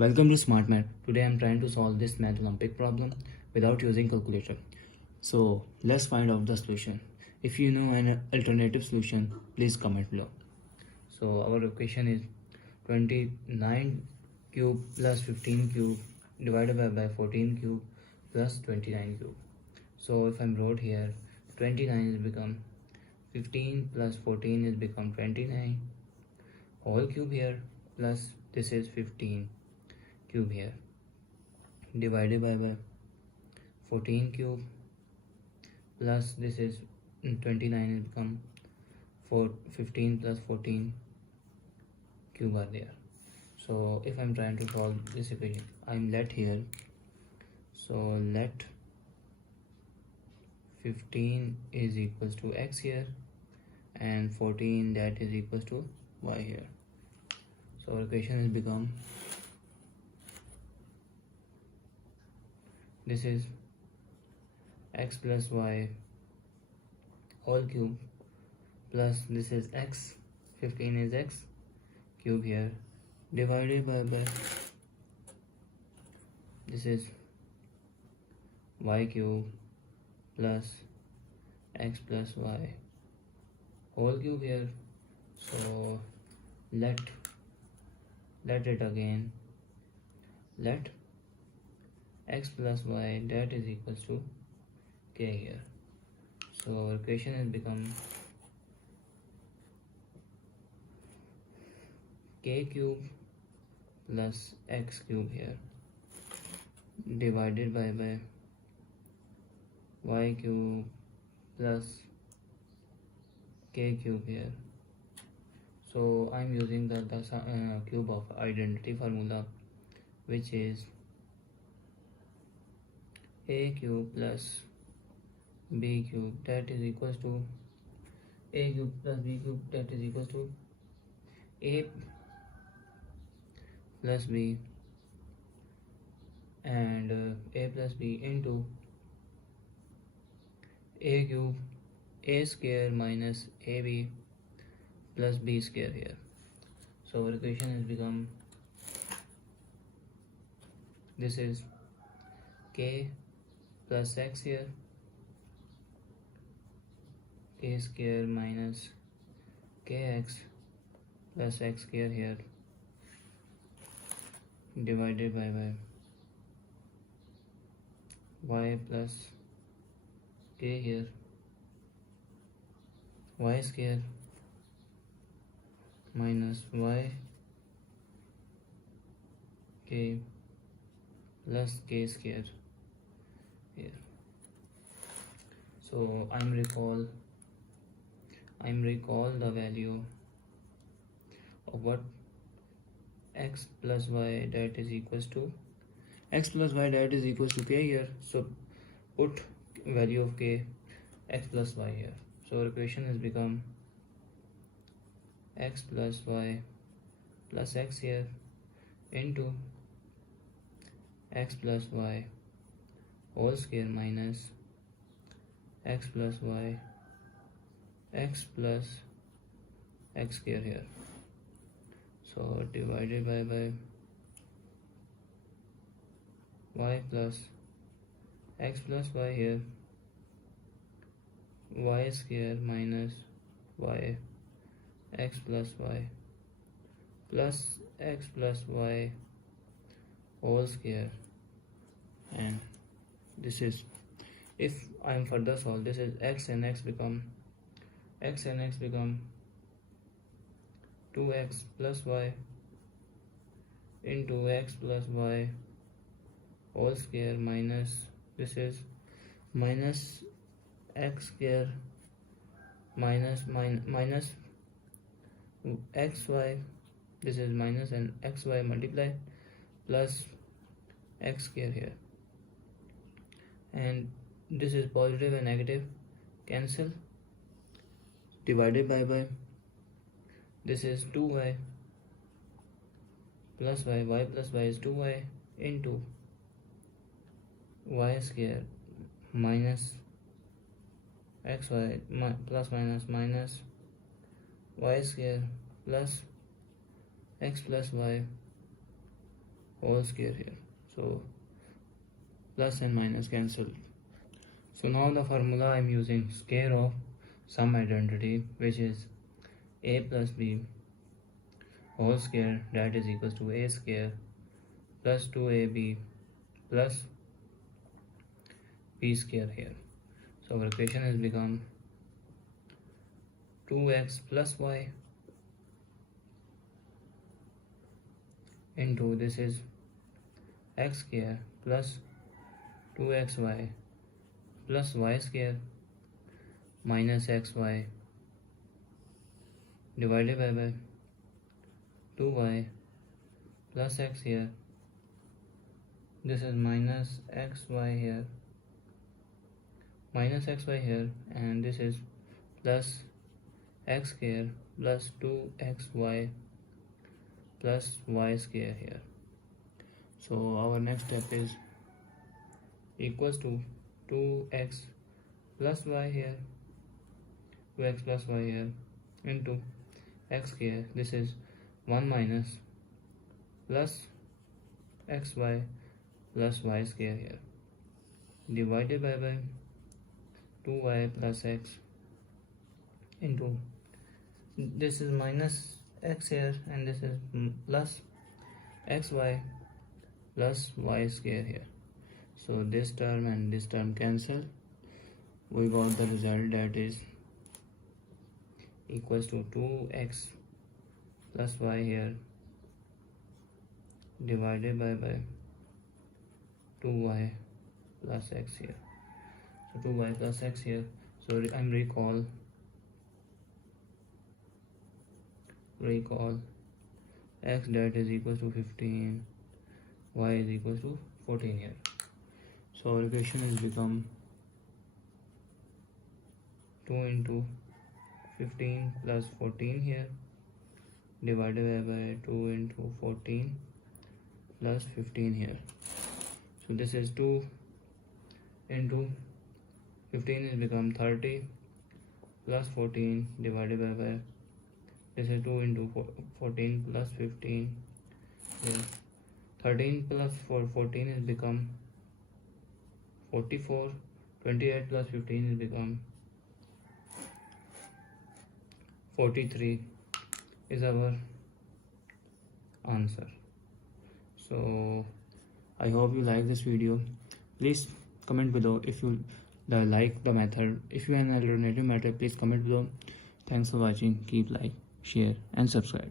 Welcome to Smart Math. Today I'm trying to solve this math Olympic problem without using calculator. So let's find out the solution. If you know an alternative solution, please comment below. So our equation is 29 cube plus 15 cube divided by 14 cube plus 29 cube. So if I'm wrote here, 29 is become 15 plus 14 is become 29 whole cube here plus this is 15 cube here divided by 14 cube plus this is 29 is become 15 plus 14 cube are there. So if I'm trying to solve this equation, I'm let here, so let 15 is equals to x here and 14 that is equals to y here. So our equation has become this is x plus y whole cube plus this is x, 15 is x cube here divided by this is y cube plus x plus y whole cube here. So let it again, let x plus y that is equals to k here. So our equation has become k cube plus x cube here divided by y cube plus k cube here. So I'm using the cube of identity formula, which is a cube plus b cube that is equals to a cube plus b cube that is equals to a plus b and a plus b into a cube a square minus ab plus b square here. So our equation has become this is k plus x here, k square minus kx plus x square here divided by y plus k here, y square minus y k plus k square here. So I'm recall the value of what x plus y that is equals to k here. So put value of k x plus y here. So our equation has become x plus y plus x here into x plus y whole square minus x plus y x plus x square here. So divided by y plus x plus y here, y square minus y x plus y plus x plus y whole square, and this is, if I am further solve, this is x and x become 2x plus y into x plus y whole square minus this is minus x square minus xy, this is minus and xy multiply plus x square here, and this is positive and negative cancel divided by this is 2y plus y plus y is 2y into y square minus xy plus minus y square plus x plus y whole square here. So plus and minus cancel. So now the formula I'm using square of sum identity, which is a plus b whole square, that is equals to a square plus 2ab plus b square here. So our equation has become 2x plus y into this is x square plus 2xy plus y square minus xy divided by 2y plus x here. This is minus xy here, and this is plus x square plus 2xy plus y square here. So our next step is equals to 2x plus y here, 2x plus y here into x square. This is 1 minus plus xy plus y square here divided by 2y plus x into this is minus x here, and this is plus xy plus y square here. So this term and this term cancel. We got the result that is equals to 2x plus y here divided by 2y plus x here. So 2y plus x here. So I'm recall x, that is equals to 15, y is equals to 14 here. So our equation has become 2 into 15 plus 14 here divided by 2 into 14 plus 15 here. So this is 2 into 15 is become 30 plus 14 divided by this is 2 into 14 plus 15 here. 13 plus 14 is become 44. 28 plus 15 is become 43 is our answer. So I hope you like this video. Please comment below if you like the method. If you have an alternative method, please comment below. Thanks for watching. Keep like, share and subscribe.